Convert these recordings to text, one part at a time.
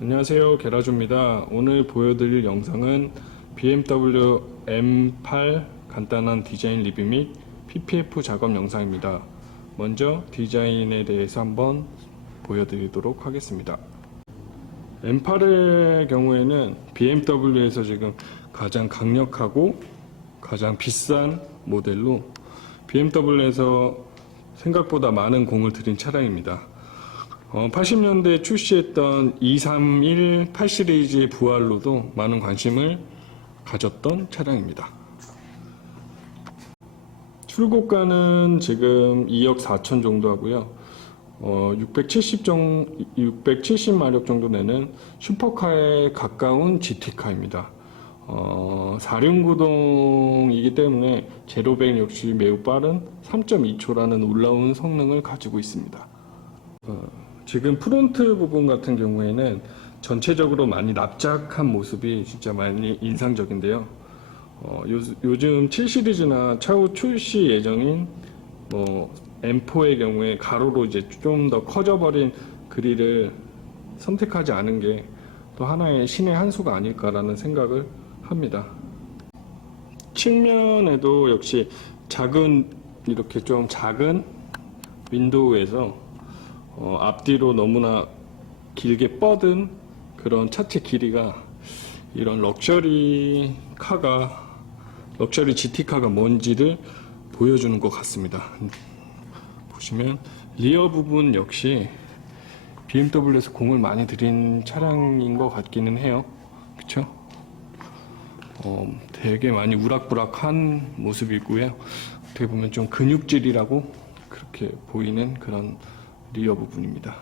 안녕하세요, 게라조입니다. 오늘 보여드릴 영상은 BMW M8 간단한 디자인 리뷰 및 PPF 작업 영상입니다. 먼저 디자인에 대해서 한번 보여드리도록 하겠습니다. M8의 경우에는 BMW에서 지금 가장 강력하고 가장 비싼 모델로 BMW에서 생각보다 많은 공을 들인 차량입니다. 80년대에 출시했던 231 8 시리즈의 부활로도 많은 관심을 가졌던 차량입니다. 출고가는 지금 2억 4천 정도 하고요. 670마력 정도 내는 슈퍼카에 가까운 GT카입니다. 4륜구동이기 때문에 제로백 역시 매우 빠른 3.2초라는 놀라운 성능을 가지고 있습니다. 지금 프론트 부분 같은 경우에는 전체적으로 많이 납작한 모습이 진짜 많이 인상적인데요. 요즘 7 시리즈나 차후 출시 예정인 M4의 경우에 가로로 이제 좀 더 커져버린 그릴을 선택하지 않은 게 또 하나의 신의 한 수가 아닐까라는 생각을 합니다. 측면에도 역시 이렇게 좀 작은 윈도우에서 앞뒤로 너무나 길게 뻗은 그런 차체 길이가 이런 럭셔리 GT카가 뭔지를 보여주는 것 같습니다. 보시면 리어 부분 역시 BMW에서 공을 많이 들인 차량인 것 같기는 해요. 그쵸? 되게 많이 우락부락한 모습이고요. 어떻게 보면 좀 근육질이라고 그렇게 보이는 그런 리어 부분입니다.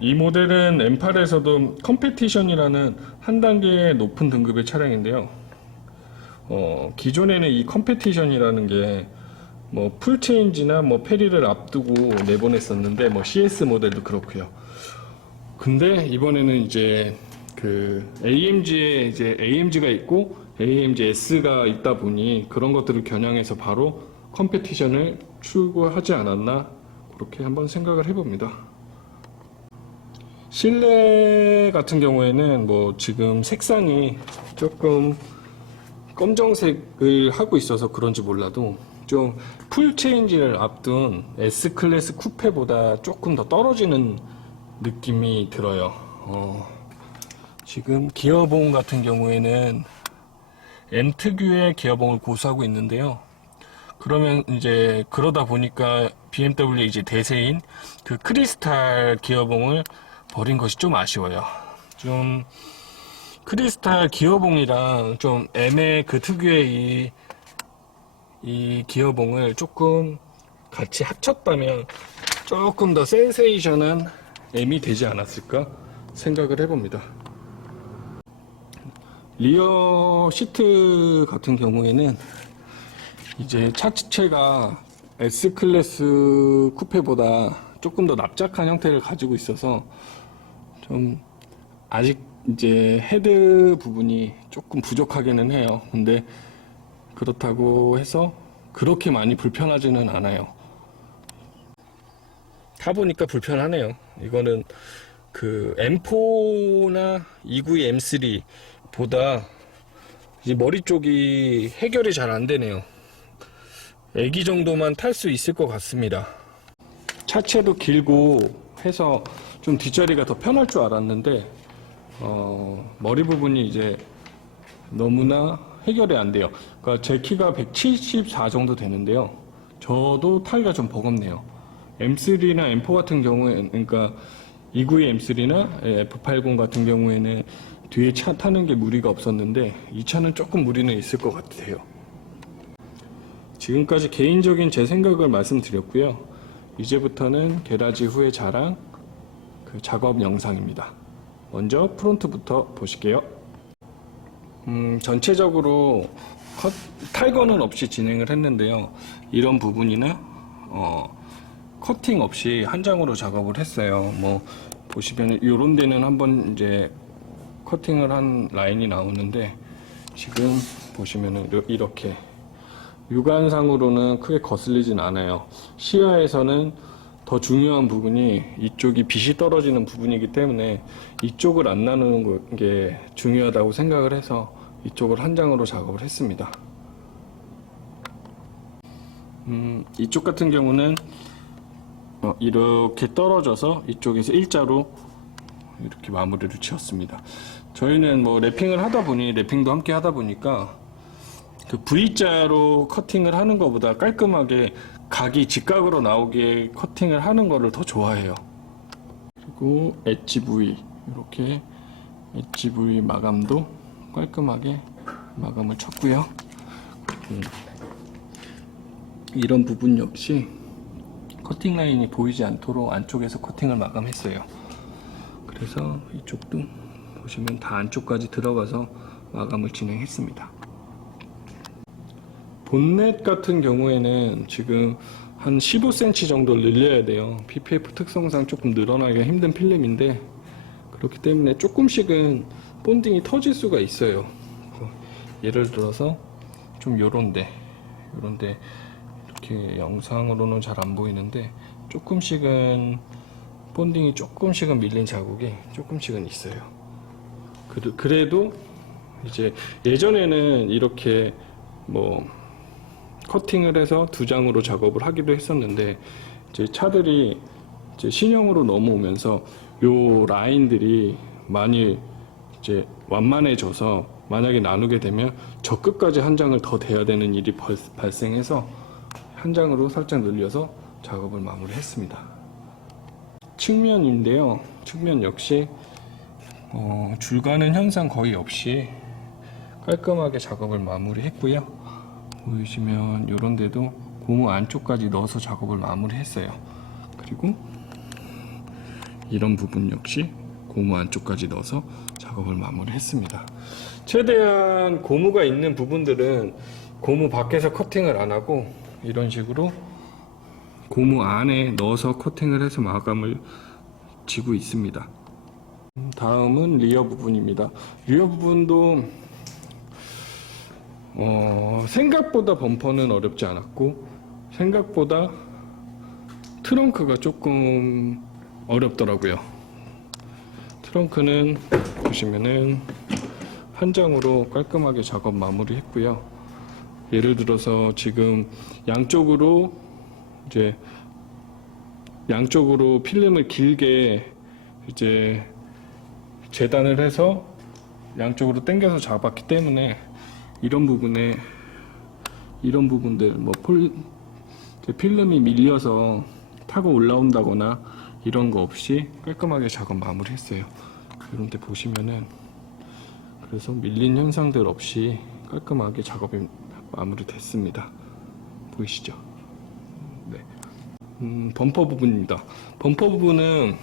이 모델은 M8에서도 컴페티션이라는 한 단계 높은 등급의 차량인데요. 기존에는 이 컴페티션이라는 게 풀체인지나 페리를 앞두고 내보냈었는데 CS 모델도 그렇고요. 근데 이번에는 이제 AMG에 이제 AMG가 있고 AMG S가 있다 보니 그런 것들을 겨냥해서 바로 컴페티션을 출고하지 않았나 그렇게 한번 생각을 해봅니다. 실내 같은 경우에는 지금 색상이 조금 검정색을 하고 있어서 그런지 몰라도 좀 풀체인지를 앞둔 S클래스 쿠페보다 조금 더 떨어지는 느낌이 들어요. 지금 기어봉 같은 경우에는 M 특유의 기어봉을 고수하고 있는데요. 그러면 이제 그러다 보니까 BMW 이제 대세인 그 크리스탈 기어봉을 버린 것이 좀 아쉬워요. 좀 크리스탈 기어봉이랑 좀 M의 그 특유의 이 기어봉을 조금 같이 합쳤다면 조금 더 센세이션한 M이 되지 않았을까 생각을 해봅니다. 리어 시트 같은 경우에는 이제 차체가 S클래스 쿠페보다 조금 더 납작한 형태를 가지고 있어서 좀 아직 이제 헤드 부분이 조금 부족하기는 해요. 근데 그렇다고 해서 그렇게 많이 불편하지는 않아요. 타보니까 불편하네요. 이거는 그 M4나 292 M3 보다 이제 머리 쪽이 해결이 잘 안 되네요. 애기 정도만 탈 수 있을 것 같습니다. 차체도 길고 해서 좀 뒷자리가 더 편할 줄 알았는데 머리 부분이 이제 너무나 해결이 안 돼요. 그러니까 제 키가 174 정도 되는데요. 저도 타기가 좀 버겁네요. M3나 M4 같은 경우에, 그러니까 292 M3나 F80 같은 경우에는 뒤에 차 타는 게 무리가 없었는데 이 차는 조금 무리는 있을 것 같아요. 지금까지 개인적인 제 생각을 말씀드렸고요. 이제부터는 게라지 후의 자랑 작업 영상입니다. 먼저 프론트부터 보실게요. 전체적으로 탈거는 없이 진행을 했는데요. 이런 부분이나 커팅 없이 한 장으로 작업을 했어요. 보시면 이런 데는 한번 이제 커팅을 한 라인이 나오는데 지금 보시면은 이렇게 육안상으로는 크게 거슬리진 않아요. 시야에서는 더 중요한 부분이 이쪽이 빛이 떨어지는 부분이기 때문에 이쪽을 안 나누는 게 중요하다고 생각을 해서 이쪽을 한 장으로 작업을 했습니다. 이쪽 같은 경우는 이렇게 떨어져서 이쪽에서 일자로 이렇게 마무리를 지었습니다. 저희는 뭐 랩핑을 하다 보니 랩핑도 함께 하다 보니까 그 V자로 커팅을 하는 것보다 깔끔하게 각이 직각으로 나오게 커팅을 하는 거를 더 좋아해요. 그리고 엣지 부위 이렇게 엣지 부위 마감도 깔끔하게 마감을 쳤고요. 이런 부분 역시 커팅 라인이 보이지 않도록 안쪽에서 커팅을 마감했어요. 그래서 이쪽도 보시면 다 안쪽까지 들어가서 마감을 진행했습니다. 본넷 같은 경우에는 지금 한 15cm 정도 늘려야 돼요. PPF 특성상 조금 늘어나기가 힘든 필름인데 그렇기 때문에 조금씩은 본딩이 터질 수가 있어요. 예를 들어서 좀 요런데 이렇게 영상으로는 잘 안 보이는데 조금씩은 본딩이 조금씩은 밀린 자국이 조금씩은 있어요. 그래도 이제 예전에는 이렇게 뭐 커팅을 해서 두 장으로 작업을 하기도 했었는데 이제 차들이 이제 신형으로 넘어오면서 요 라인들이 많이 이제 완만해져서 만약에 나누게 되면 저 끝까지 한 장을 더 대야 되는 일이 발생해서 한 장으로 살짝 늘려서 작업을 마무리했습니다. 측면인데요. 측면 역시 줄가는 현상 거의 없이 깔끔하게 작업을 마무리했고요. 보이시면 이런 데도 고무 안쪽까지 넣어서 작업을 마무리했어요. 그리고 이런 부분 역시 고무 안쪽까지 넣어서 작업을 마무리했습니다. 최대한 고무가 있는 부분들은 고무 밖에서 커팅을 안 하고 이런 식으로 고무 안에 넣어서 커팅을 해서 마감을 지고 있습니다. 다음은 리어 부분입니다. 리어 부분도 생각보다 범퍼는 어렵지 않았고 생각보다 트렁크가 조금 어렵더라고요. 트렁크는 보시면은 한 장으로 깔끔하게 작업 마무리 했고요. 예를 들어서 지금 양쪽으로 필름을 길게 이제 재단을 해서 양쪽으로 당겨서 잡았기 때문에 이런 부분들 뭐 필름이 밀려서 타고 올라온다거나 이런 거 없이 깔끔하게 작업 마무리 했어요. 이런 데 보시면은 그래서 밀린 현상들 없이 깔끔하게 작업이 마무리 됐습니다. 보이시죠? 네. 범퍼 부분입니다. 범퍼 부분은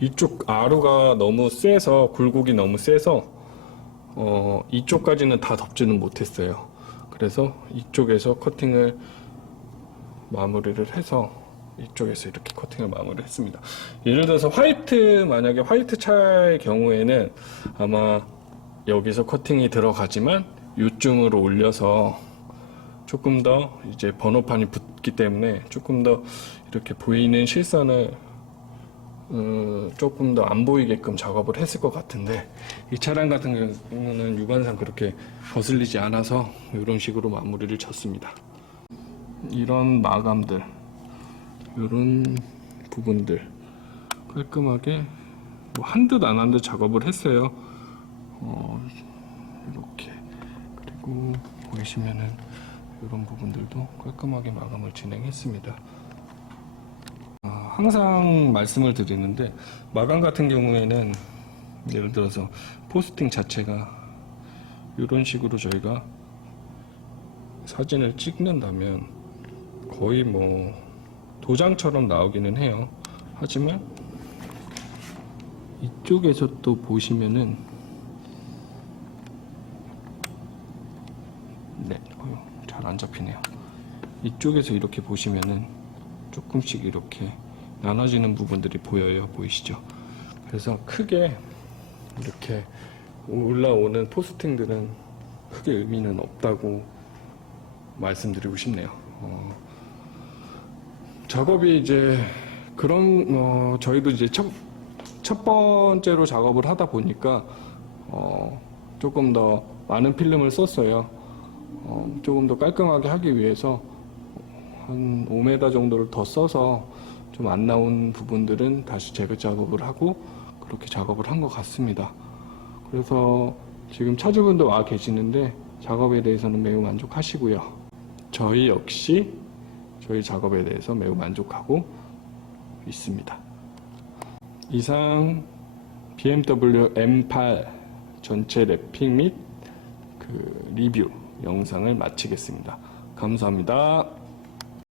이쪽 아루가 너무 세서 굴곡이 너무 세서 이쪽까지는 다 덮지는 못했어요. 그래서 이쪽에서 커팅을 마무리를 해서 이쪽에서 이렇게 커팅을 마무리를 했습니다. 예를 들어서 만약에 화이트 차의 경우에는 아마 여기서 커팅이 들어가지만 요쯤으로 올려서 조금 더 이제 번호판이 붙기 때문에 조금 더 이렇게 보이는 실선을 조금 더 안 보이게끔 작업을 했을 것 같은데 이 차량 같은 경우는 육안상 그렇게 거슬리지 않아서 이런 식으로 마무리를 쳤습니다. 이런 마감들, 이런 부분들 깔끔하게 뭐 한 듯 안 한 듯 작업을 했어요. 이렇게. 그리고 보이시면은 이런 부분들도 깔끔하게 마감을 진행했습니다. 항상 말씀을 드리는데 마감 같은 경우에는 예를 들어서 포스팅 자체가 이런 식으로 저희가 사진을 찍는다면 거의 뭐 도장처럼 나오기는 해요. 하지만 이쪽에서 또 보시면은 잘 안 잡히네요. 이쪽에서 이렇게 보시면은 조금씩 이렇게 나눠지는 부분들이 보여요. 보이시죠? 그래서 크게 이렇게 올라오는 포스팅들은 크게 의미는 없다고 말씀드리고 싶네요. 작업이 이제 그런 저희도 이제 첫 번째로 작업을 하다 보니까 조금 더 많은 필름을 썼어요. 조금 더 깔끔하게 하기 위해서 한 5m 정도를 더 써서 좀 안 나온 부분들은 다시 재배 작업을 하고 그렇게 작업을 한 것 같습니다. 그래서 지금 차주분도 와 계시는데 작업에 대해서는 매우 만족하시고요. 저희 역시 저희 작업에 대해서 매우 만족하고 있습니다. 이상 BMW M8 전체 랩핑 및 그 리뷰 영상을 마치겠습니다. 감사합니다.